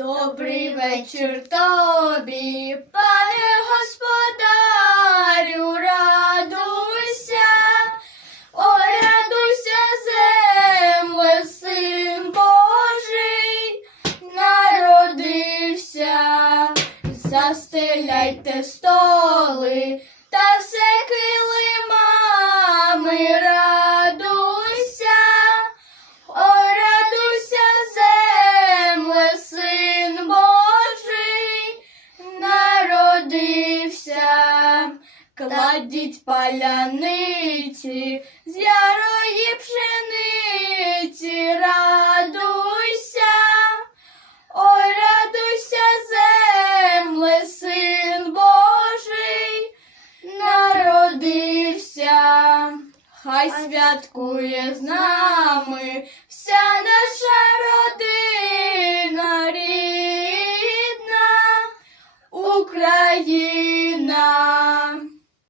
Добрий вечір тобі, пане господарю, радуйся, ой, радуйся, земле, син Божий, народився, застеляйте столи та все килимами, кладіть паляниці з ярої пшениці, радуйся, ой, радуйся, земле, син Божий, народився. Хай святкує з нами вся наша родина рідна, Україна.